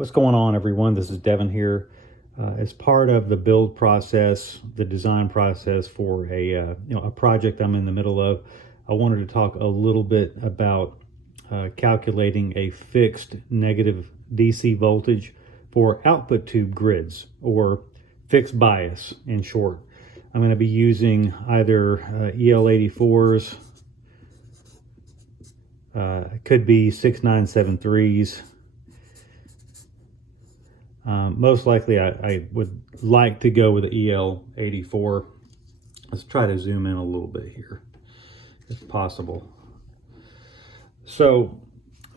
What's going on, everyone? This is Devin here. As part of the build process, the design process for a project I'm in the middle of, I wanted to talk a little bit about calculating a fixed negative DC voltage for output tube grids, or fixed bias in short. I'm going to be using either EL84s, could be 6973s. Most likely I would like to go with the EL84. Let's try to zoom in a little bit here if possible. So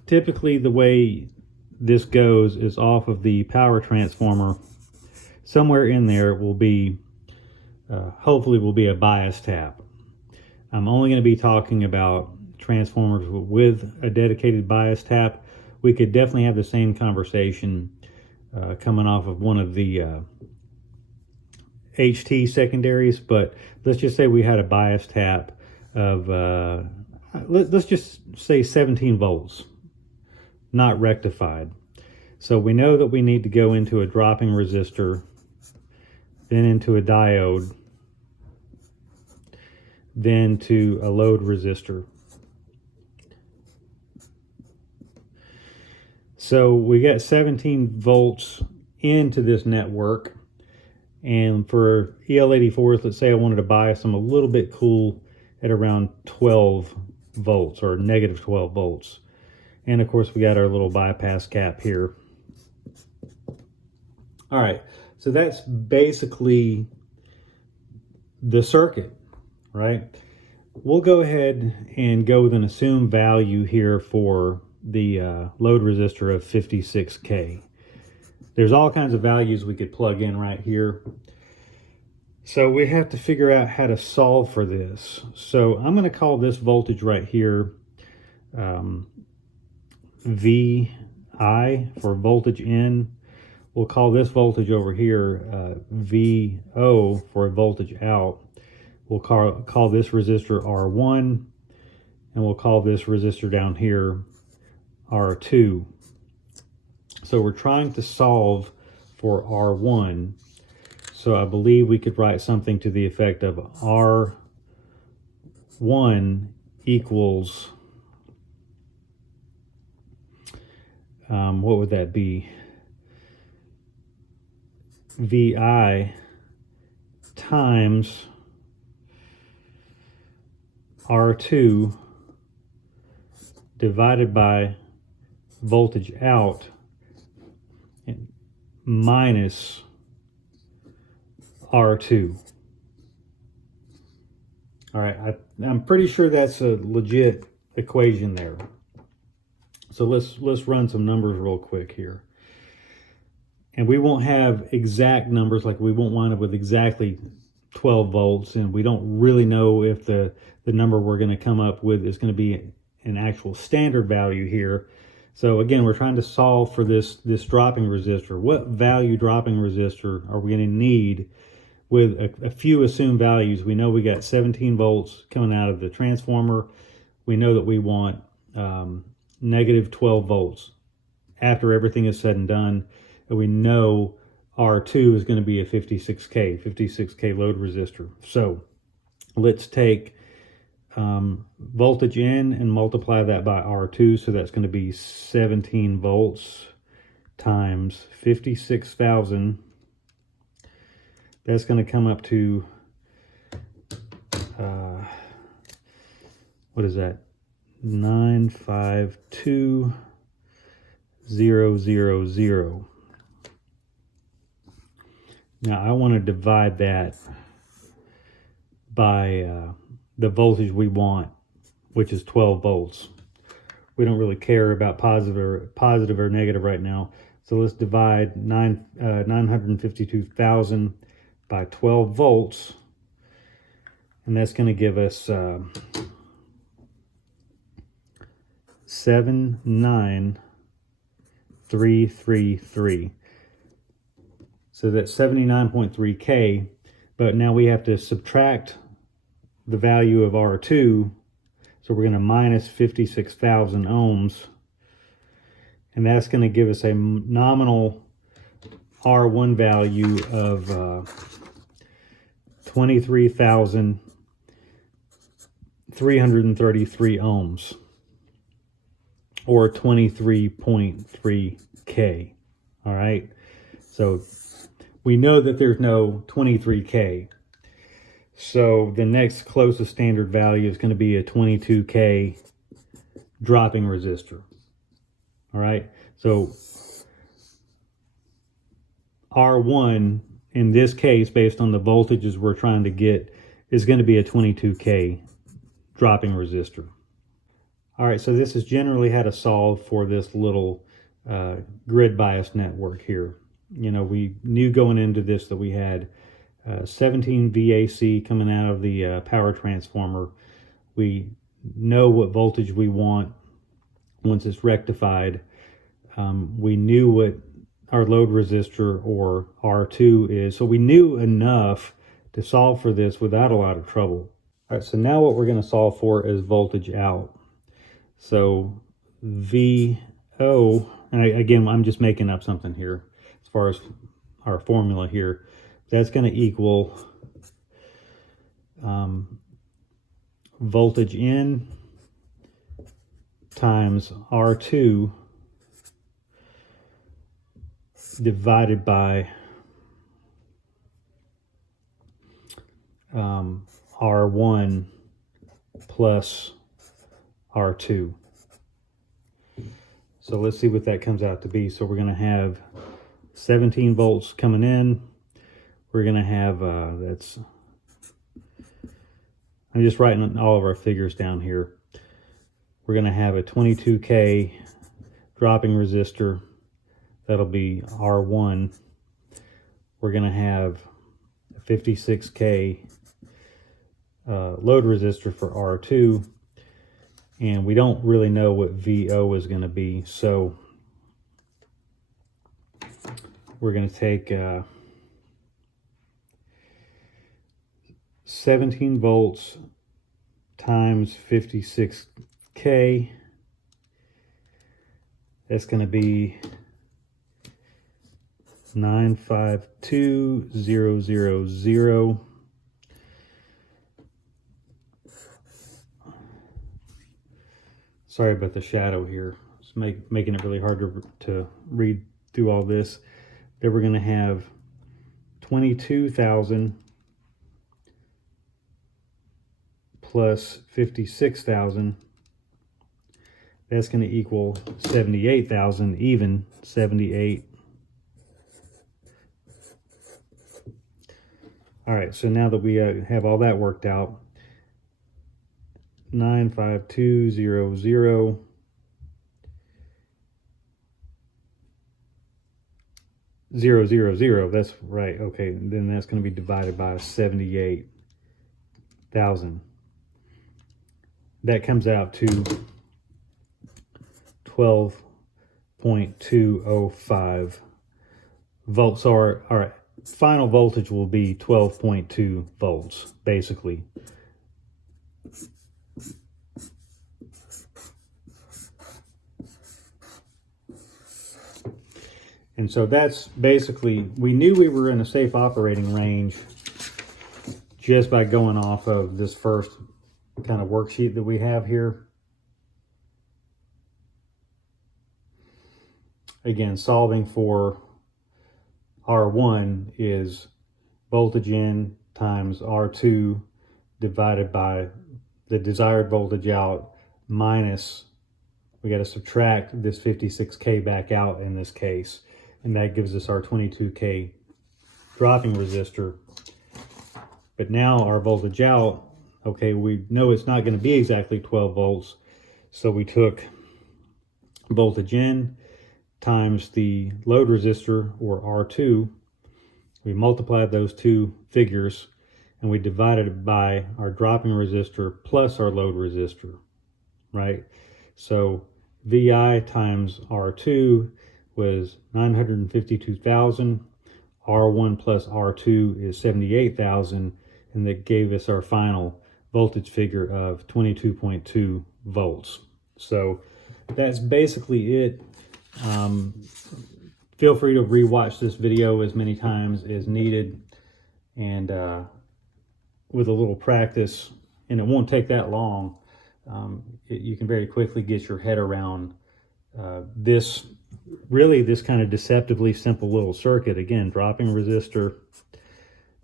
typically the way this goes is off of the power transformer. Somewhere in there will be, hopefully will be a bias tap. I'm only going to be talking about transformers with a dedicated bias tap. We could definitely have the same conversation coming off of one of the HT secondaries, but let's just say we had a bias tap of, let's just say 17 volts, not rectified. So we know that we need to go into a dropping resistor, then into a diode, then to a load resistor. So we got 17 volts into this network, and for EL84s, let's say I wanted to bias them a little bit cool at around 12 volts or negative 12 volts. And of course we got our little bypass cap here. All right, so that's basically the circuit, right? We'll go ahead and go with an assumed value here for the load resistor of 56K. There's all kinds of values we could plug in right here. So we have to figure out how to solve for this. So I'm going to call this voltage right here VI for voltage in. We'll call this voltage over here VO for voltage out. We'll call this resistor R1, and we'll call this resistor down here R2. So we're trying to solve for R1. So I believe we could write something to the effect of R1 equals, what would that be? VI times R2 divided by voltage out minus R2. All right, I'm pretty sure that's a legit equation there. So let's run some numbers real quick here. And we won't have exact numbers, like we won't wind up with exactly 12 volts, and we don't really know if the number we're going to come up with is going to be an actual standard value here. So again, we're trying to solve for this dropping resistor. What value dropping resistor are we going to need with a few assumed values? We know we got 17 volts coming out of the transformer. We know that we want negative 12 volts after everything is said and done. And we know R2 is going to be a 56K load resistor. So let's take voltage in and multiply that by R2. So that's going to be 17 volts times 56,000. That's going to come up to, what is that? 952,000. Now I want to divide that by the voltage we want, which is 12 volts. We don't really care about positive or negative right now. So let's divide 952,000 by 12 volts. And that's going to give us 79333. So that's 79.3K. But now we have to subtract the value of R2. So we're going to minus 56,000 ohms. And that's going to give us a nominal R1 value of 23,333 ohms, or 23.3 K. All right. So we know that there's no 23 K. So the next closest standard value is going to be a 22 K dropping resistor. All right. So R1 in this case, based on the voltages we're trying to get, is going to be a 22 K dropping resistor. All right, so this is generally how to solve for this little grid bias network here. You know, we knew going into this that we had 17 VAC coming out of the power transformer. We know what voltage we want once it's rectified. We knew what our load resistor, or R2, is. So we knew enough to solve for this without a lot of trouble. All right, so now what we're going to solve for is voltage out. So VO, and again, I'm just making up something here as far as our formula here. That's going to equal voltage in times R2 divided by R1 plus R2. So let's see what that comes out to be. So we're going to have 17 volts coming in. We're going to have, I'm just writing all of our figures down here. We're going to have a 22K dropping resistor. That'll be R1. We're going to have a 56K load resistor for R2. And we don't really know what VO is going to be. So we're going to take 17 volts times 56K. That's going to be 952,000. Sorry about the shadow here. It's making it really hard to read through all this. Then we're going to have 22,000 plus 56,000. That's going to equal 78,000, even 78. All right, so now that we have all that worked out, 95200 000, that's right. Okay, then that's going to be divided by 78,000. That comes out to 12.205 volts. So our final voltage will be 12.2 volts, basically. And so that's basically, we knew we were in a safe operating range just by going off of this first kind of worksheet that we have here. Again, solving for R1 is voltage in times R2 divided by the desired voltage out minus, we got to subtract this 56K back out in this case. And that gives us our 22K dropping resistor. But now our voltage out, okay, we know it's not going to be exactly 12 volts. So we took voltage in times the load resistor, or R2. We multiplied those two figures and we divided it by our dropping resistor plus our load resistor, right? So VI times R2 was 952,000. R1 plus R2 is 78,000, and that gave us our final voltage figure of 22.2 volts. So that's basically it Feel free to rewatch this video as many times as needed, and with a little practice, and it won't take that long, you can very quickly get your head around this kind of deceptively simple little circuit. Again, dropping resistor,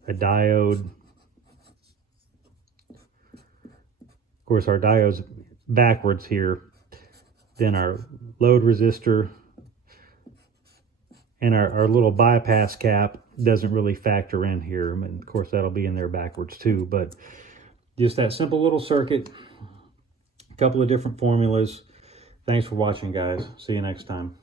a diode. Of course, our diode's backwards here. Then our load resistor, and our little bypass cap doesn't really factor in here. And of course, that'll be in there backwards too. But just that simple little circuit, a couple of different formulas. Thanks for watching, guys. See you next time.